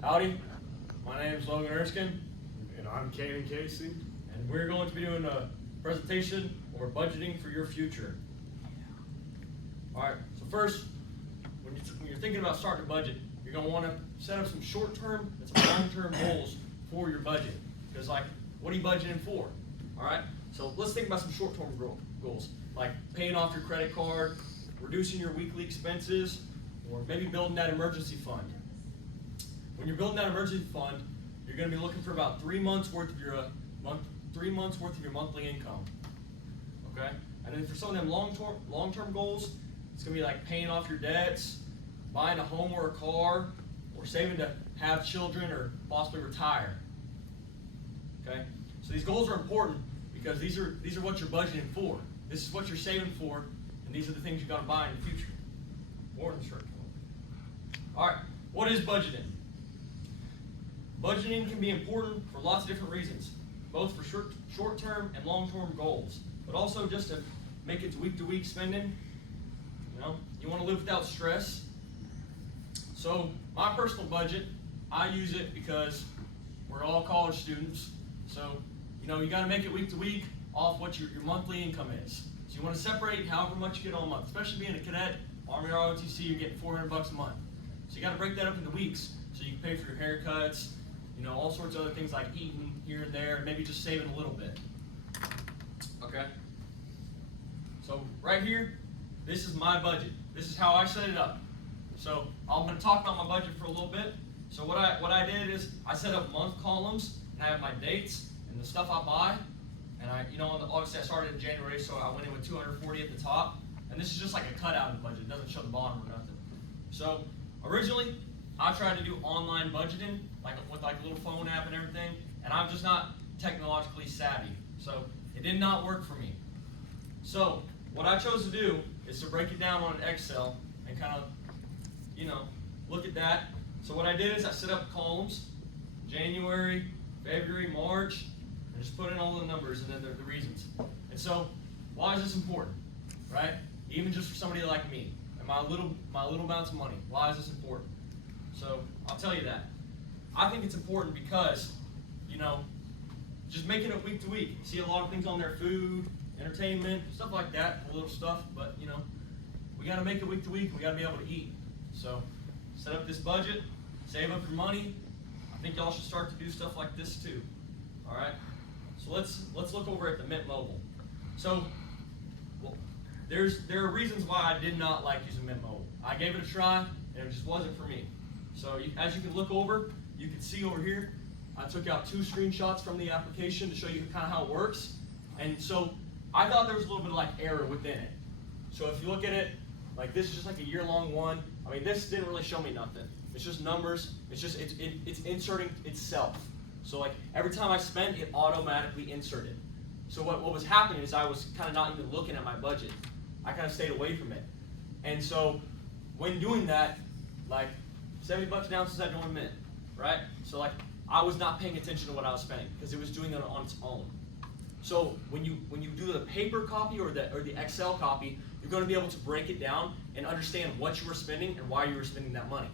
Howdy, my name is Logan Erskine, And I'm Caden Casey. and we're going to be doing a presentation on budgeting for your future. Alright, so first, when you're thinking about starting a budget, you're going to want to set up some short-term and some long-term goals for your budget. Because what are you budgeting for? Alright, so let's think about some short-term goals, like paying off your credit card, reducing your weekly expenses, or maybe building that emergency fund. When you're building that emergency fund, you're going to be looking for about 3 months worth of your monthly income. Okay, and then for some of them long-term goals, it's going to be like paying off your debts, buying a home or a car, or saving to have children or possibly retire. Okay, so these goals are important because these are what you're budgeting for. This is what you're saving for, and these are the things you got to buy in the future. More in the short term. All right, what is budgeting? Budgeting can be important for lots of different reasons, both for short-term and long-term goals, but also just to make it week-to-week spending. You want to live without stress. So my personal budget, I use it because we're all college students. So you got to make it week-to-week off what your monthly income is. So you want to separate however much you get all month, especially being a cadet, Army ROTC, you're getting $400 a month. So you got to break that up into weeks so you can pay for your haircuts, all sorts of other things like eating here and there, and maybe just saving a little bit. Okay? So right here, this is my budget. This is how I set it up. So I'm going to talk about my budget for a little bit. So what I did is I set up month columns, and I have my dates and the stuff I buy. And obviously I started in January, so I went in with $240 at the top. And this is just like a cutout of the budget. It doesn't show the bottom or nothing. So originally, I tried to do online budgeting, with a little phone app and everything, and I'm just not technologically savvy. So it did not work for me. So what I chose to do is to break it down on an Excel and kind of, look at that. So what I did is I set up columns, January, February, March, and just put in all the numbers and then the reasons. And so why is this important, right? Even just for somebody like me and my little amounts of money, why is this important? So I'll tell you that. I think it's important because, just making it week to week. You see a lot of things on there, food, entertainment, stuff like that, a little stuff, but we got to make it week to week. We got to be able to eat. So set up this budget, save up your money. I think y'all should start to do stuff like this too. All right. So let's look over at the Mint Mobile. So there are reasons why I did not like using Mint Mobile. I gave it a try, and it just wasn't for me. So as you can look over, you can see over here, I took out 2 screenshots from the application to show you kind of how it works. And so I thought there was a little bit of error within it. So if you look at it, this is just like a year-long one. I mean, this didn't really show me nothing. It's just numbers. It's inserting itself. So every time I spent, it automatically inserted. So what was happening is I was kind of not even looking at my budget. I kind of stayed away from it. And so when doing that, $70 down since I joined Mint, right? So I was not paying attention to what I was spending because it was doing it on its own. So when you do the paper copy or the Excel copy, you're going to be able to break it down and understand what you were spending and why you were spending that money.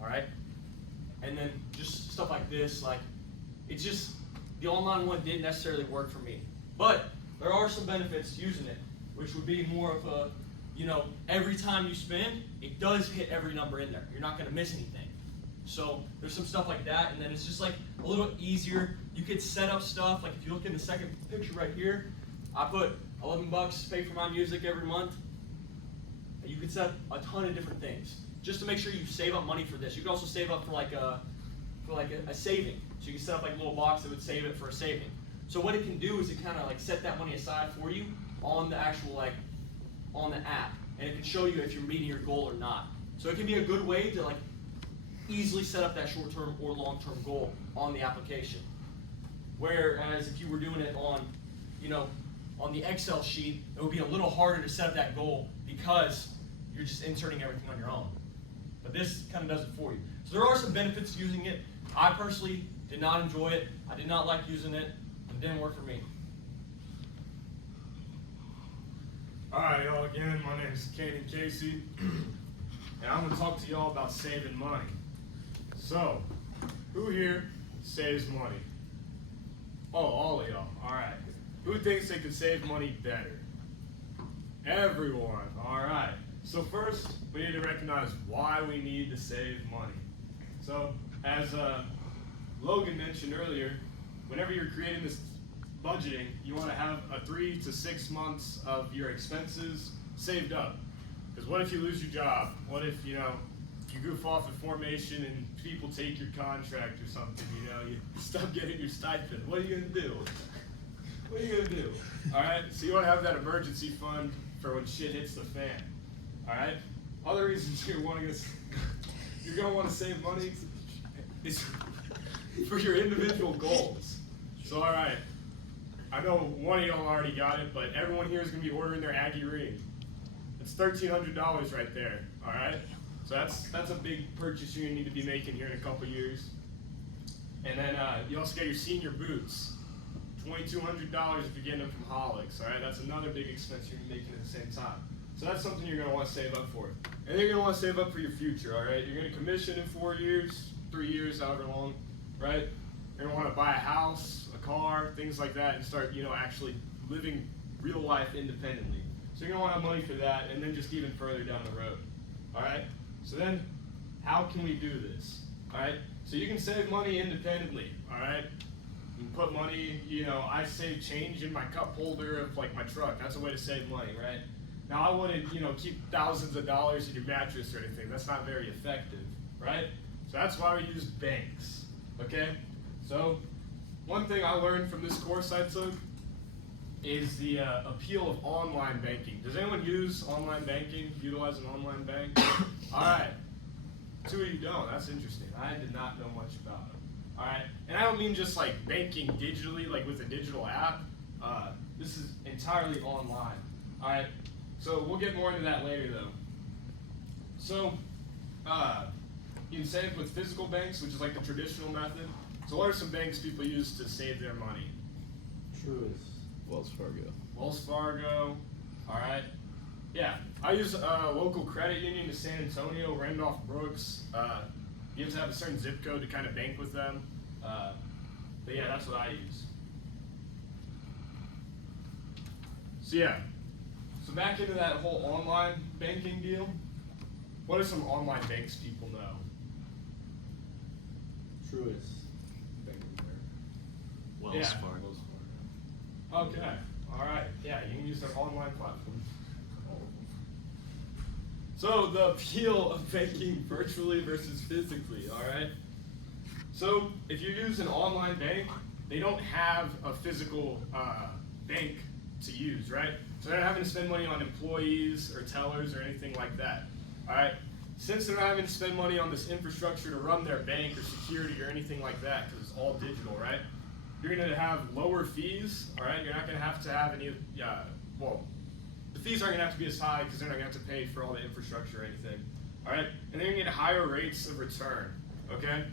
All right? And then just stuff like this, it's just the online one didn't necessarily work for me. But there are some benefits to using it, which would be more of a every time you spend, it does hit every number in there. You're not going to miss anything. So there's some stuff like that, and then it's just a little easier. You could set up stuff, if you look in the second picture right here, I put $11, pay for my music every month. You could set up a ton of different things just to make sure you save up money for this. You could also save up for a saving. So you can set up a little box that would save it for a saving. So what it can do is it kind of set that money aside for you on the actual on the app, and it can show you if you're meeting your goal or not. So it can be a good way to easily set up that short-term or long-term goal on the application. Whereas if you were doing it on, on the Excel sheet, it would be a little harder to set up that goal because you're just inserting everything on your own. But this kind of does it for you. So there are some benefits to using it. I personally did not enjoy it. I did not like using it. It didn't work for me. Alright, y'all, again, my name is Caden Casey, and I'm going to talk to y'all about saving money. So, Who here saves money? Oh, all of y'all. All right. Who thinks they could save money better? Everyone. All right. So first, we need to recognize why we need to save money. So, as Logan mentioned earlier, whenever you're creating this budgeting, you want to have a 3 to 6 months of your expenses saved up. Because what if you lose your job? What if, you goof off at formation and people take your contract or something, you stop getting your stipend? What are you going to do? What are you going to do? All right? So you want to have that emergency fund for when shit hits the fan. All right? Other reasons you're going to want to save money is for your individual goals. So, all right. I know one of y'all already got it, but everyone here is going to be ordering their Aggie ring. It's $1,300 right there, all right? So that's a big purchase you're going to need to be making here in a couple years. And then you also got your senior boots, $2,200 if you're getting them from Holics, all right? That's another big expense you're going to be making at the same time. So that's something you're going to want to save up for. And then you're going to want to save up for your future, all right? You're going to commission in 4 years, 3 years, however long, right? You're going to want to buy a house, a car, things like that, and start, actually living real life independently. So you're going to want to have money for that, and then just even further down the road, all right? So then, how can we do this, all right? So you can save money independently, all right? You can put money, I save change in my cup holder of like my truck. That's a way to save money, right? Now I wouldn't, keep thousands of dollars in your mattress or anything. That's not very effective, right? So that's why we use banks, okay? So one thing I learned from this course I took is the appeal of online banking. Does anyone use online banking, utilize an online bank? All right, 2 of you don't, that's interesting. I did not know much about it. All right, and I don't mean just like banking digitally, like with a digital app. This is entirely online. All right, so we'll get more into that later though. So you can save with physical banks, which is like the traditional method. So what are some banks people use to save their money? Truist. Wells Fargo. Wells Fargo, all right. Yeah, I use a local credit union in San Antonio, Randolph Brooks. You have to have a certain zip code to kind of bank with them. But yeah, that's what I use. So yeah, so back into that whole online banking deal. What are some online banks people know? Truist. Wells Yeah. Fargo. Okay, all right. Yeah, you can use their online platform. So the appeal of banking virtually versus physically, all right? So if you use an online bank, they don't have a physical bank to use, right? So they're not having to spend money on employees or tellers or anything like that, all right? Since they're not having to spend money on this infrastructure to run their bank or security or anything like that, because it's all digital, right? You're going to have lower fees, all right? You're not going to have any, the fees aren't going to have to be as high because they're not going to have to pay for all the infrastructure or anything, all right? And then you're going to get higher rates of return, okay?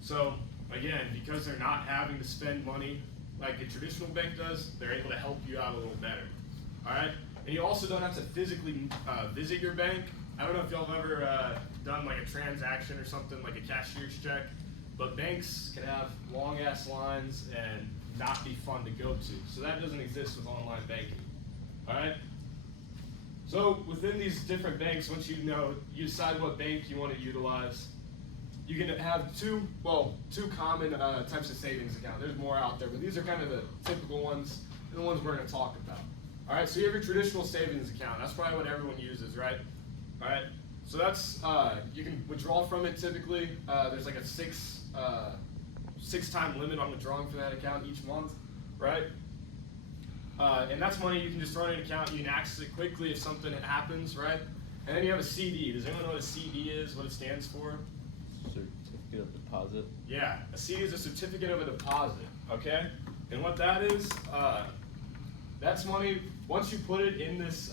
So, again, because they're not having to spend money like a traditional bank does, they're able to help you out a little better, all right? And you also don't have to physically visit your bank. I don't know if y'all have ever done like a transaction or something, like a cashier's check. But banks can have long-ass lines and not be fun to go to. So that doesn't exist with online banking, all right? So within these different banks, once you decide what bank you want to utilize, you can have two common types of savings account. There's more out there, but these are kind of the typical ones and the ones we're going to talk about. All right, so you have your traditional savings account. That's probably what everyone uses, right? All right, so that's, you can withdraw from it typically. There's like a six-time limit on withdrawing from that account each month, right? And that's money you can just throw in an account. You can access it quickly if something happens, right? And then you have a CD. Does anyone know what a CD is, what it stands for? Certificate of deposit. Yeah, a CD is a certificate of a deposit, okay? And what that is, that's money, once you put it in this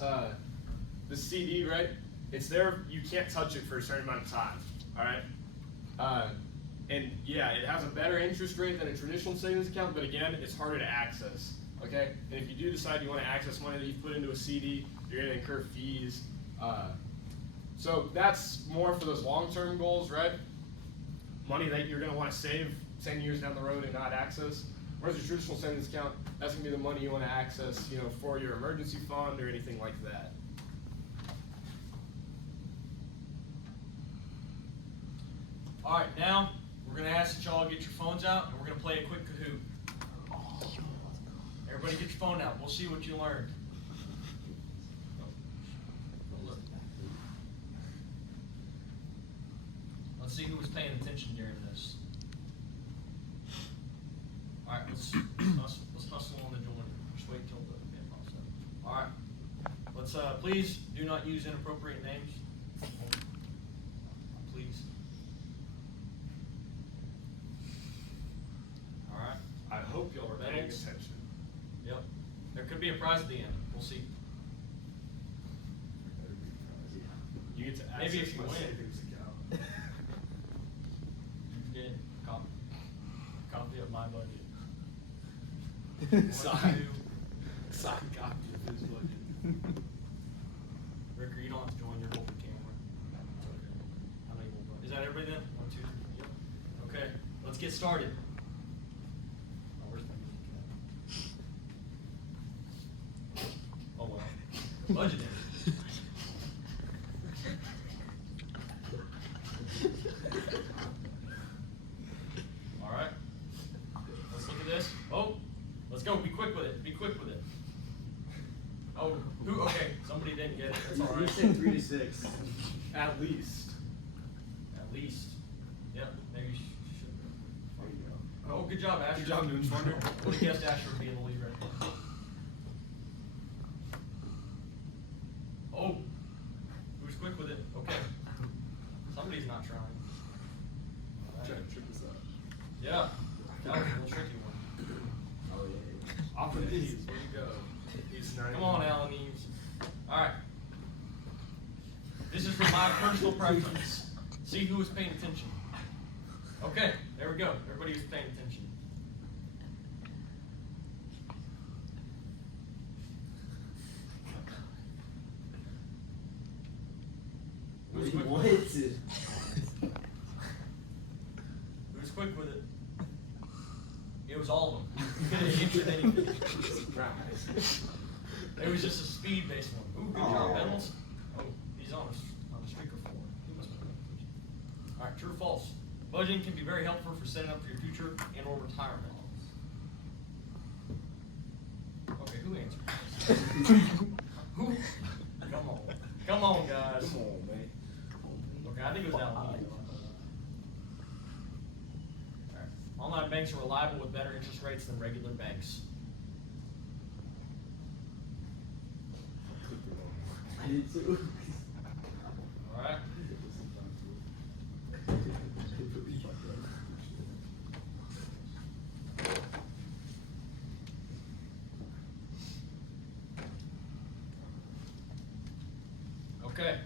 CD, right? It's there, you can't touch it for a certain amount of time, all right? And yeah, it has a better interest rate than a traditional savings account, but again, it's harder to access, okay? And if you do decide you want to access money that you've put into a CD, you're going to incur fees. So that's more for those long-term goals, right? money that you're gonna wanna save 10 years down the road and not access. Whereas a traditional savings account, that's gonna be the money you wanna access, you know, for your emergency fund or anything like that. All right, now we're gonna ask that y'all get your phones out and we're gonna play a quick Kahoot. Everybody get your phone out. We'll see what you learned. Let's see who was paying attention during this. All right, let's hustle on the join. Just wait till the band pops up. All right, let's please do not use inappropriate names. Please. All right. I hope y'all are paying Reynolds. attention. Yep. There could be a prize at the end. We'll see. You get to access Maybe if you my win. savings account. You get copy of my budget. Side copy of his budget. Ricker, you don't have to join. You're holding the camera. It's okay. How many will run? Is that everybody then? 1, 2, 3. Yep. Okay. Let's get started. Oh, where's my music at? Oh well. Budgeting. All right. Let's look at this. Oh, let's go. Be quick with it. Be quick with it. Oh, who? Okay, somebody didn't get it. That's all You right. said 3 to 6. At least. At least. Yep. Maybe you should. There you go. Oh, good job, Asher. Good job, Noon Farmer. Would have guessed Asher would be in the lead right now. Oh, who's quick with it? Okay. Somebody's not trying. All right. Trying to trip us up. Yeah. That was a little tricky one. Oh, yeah. Off of these. Where you go? These 9. Come on, Alan Eves. All right. This is for my personal preference. See who was paying attention. Okay, there we go. Everybody was paying attention. Who's quick with it? Who's quick with it? It was all of them. You could have answered anything. Surprise. It was just a speed-based one. Ooh, good job, Reynolds. Oh, he's on a streak of 4. He must be paying attention. All right, true or false? Budgeting can be very helpful for setting up for your future and/or retirement. Okay, who answered? Who? Come on, come on, guys. Come on, man. Okay, I think it was Alan. All right. Online banks are reliable with better interest rates than regular banks. I did too. All right. Okay.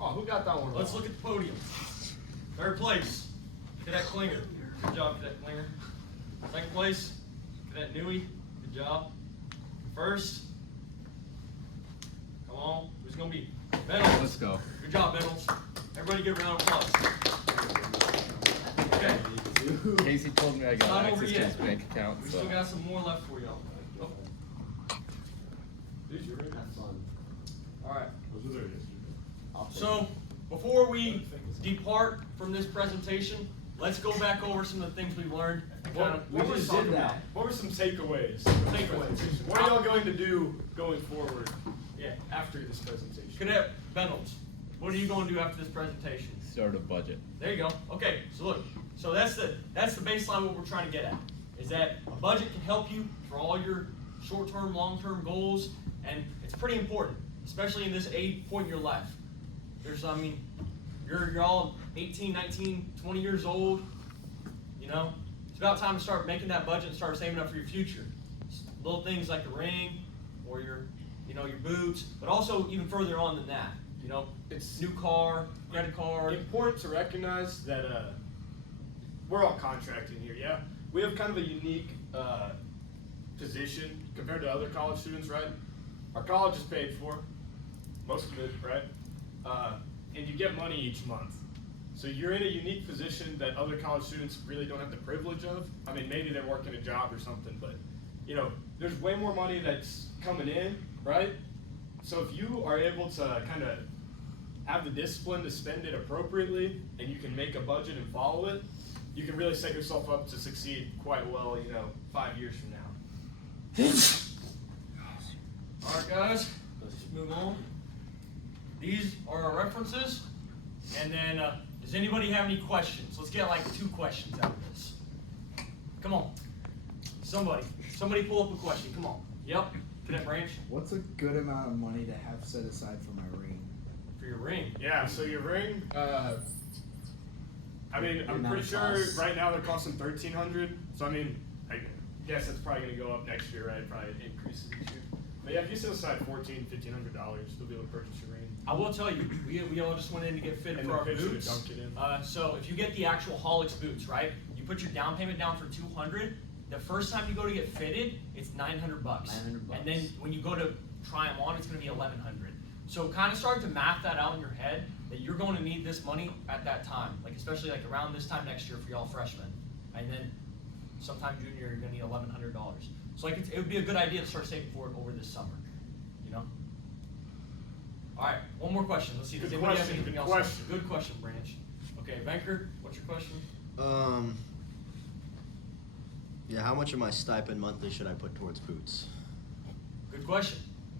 Oh, who got that one? Let's look at the podium. Third place, Cadet Klinger. Good job, Cadet Klinger. Second place, Cadet Newey. Good job. First, come on, who's gonna be? Reynolds. Let's go. Good job, Reynolds. Everybody give a round of applause. Okay, Casey told me I It's got not over access to his yet. bank account, we so. still got some more left for y'all. Oh, Dude, you're right. Have fun. all right. I was there yesterday. So, before we depart from this presentation, let's go back over some of the things we've learned. and kind of- We just did that. What were some takeaways? Takeaways. What are y'all going to do going forward Yeah. after this presentation? Cadet Reynolds, what are you going to do after this presentation? Start a budget. There you go. Okay, so look, so that's the baseline what we're trying to get at, is that a budget can help you for all your short-term, long-term goals, and it's pretty important, especially in this age point in your life. You're all 18, 19, 20 years old, you know, it's about time to start making that budget and start saving up for your future. Little things like the ring, or your boots, but also even further on than that, It's new car, credit card. important to recognize that we're all contracting here, yeah? We have kind of a unique position compared to other college students, right? Our college is paid for, most of it, right? And you get money each month. So you're in a unique position that other college students really don't have the privilege of. I mean, maybe they're working a job or something, but you know, there's way more money that's coming in, right? So if you are able to kind of have the discipline to spend it appropriately, and you can make a budget and follow it, you can really set yourself up to succeed quite well, you know, 5 years from now. All right, guys, let's just move on. These are our references, and then does anybody have any questions? Let's get like 2 questions out of this. Come on, somebody pull up a question. Come on. Yep, Cadet Branch, What's a good amount of money to have set aside for my ring? for your ring. Yeah, so your ring, I mean, I'm pretty sure right now they're costing $1,300. So I mean, I guess that's probably gonna go up next year, right? Probably increases each year. But yeah, if you set aside $1,400, $1,500, you'll be able to purchase your ring. I will tell you, we all just went in to get fitted And for the our picture to boots. dunk it in. So if you get the actual Holix boots, right? You put your down payment down for $200. The first time you go to get fitted, it's $900. $900. And then when you go to try them on, it's going to be $1,100. So kind of start to math that out in your head that you're going to need this money at that time, like especially like around this time next year for y'all freshmen, and then sometime junior you're going to need $1,100. So like it would be a good idea to start saving for it over this summer, you know. All right, one more question. Let's see. Does Good anybody have question, anything good else? question. Good question, Branch. Okay, Venker, what's your question? Yeah, how much of my stipend monthly should I put towards boots? Good question.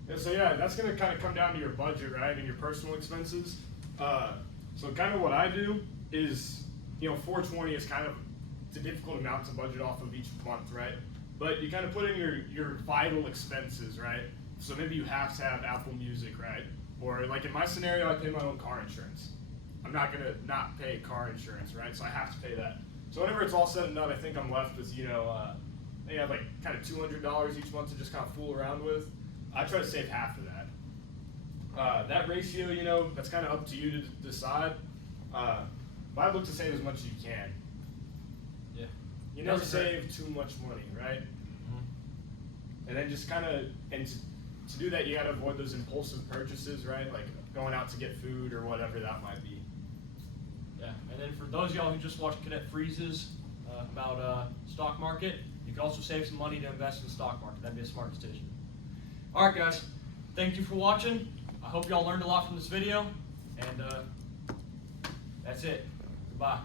Yeah, so yeah, that's gonna kind of come down to your budget, right, and your personal expenses. So kind of what I do is, you know, 420 is kind of, it's a difficult amount to budget off of each month, right? But you kind of put in your vital expenses, right? So maybe you have to have Apple Music, right? Or like in my scenario, I pay my own car insurance. I'm not gonna not pay car insurance, right? So I have to pay that. So whenever it's all said and done, I think I'm left with, you know, maybe I have like kind of $200 each month to just kind of fool around with. I try to save half of that. That ratio, you know, that's kind of up to you to decide. But I look to save as much as you can. Yeah. You never That's fair. save too much money, right? Mhm. And then just kind of, and to do that, you got to avoid those impulsive purchases, right? Like going out to get food or whatever that might be. Yeah, and then for those of y'all who just watched Cadet Freeze's about stock market, you can also save some money to invest in the stock market. That'd be a smart decision. All right, guys, thank you for watching. I hope y'all learned a lot from this video, and that's it. Goodbye.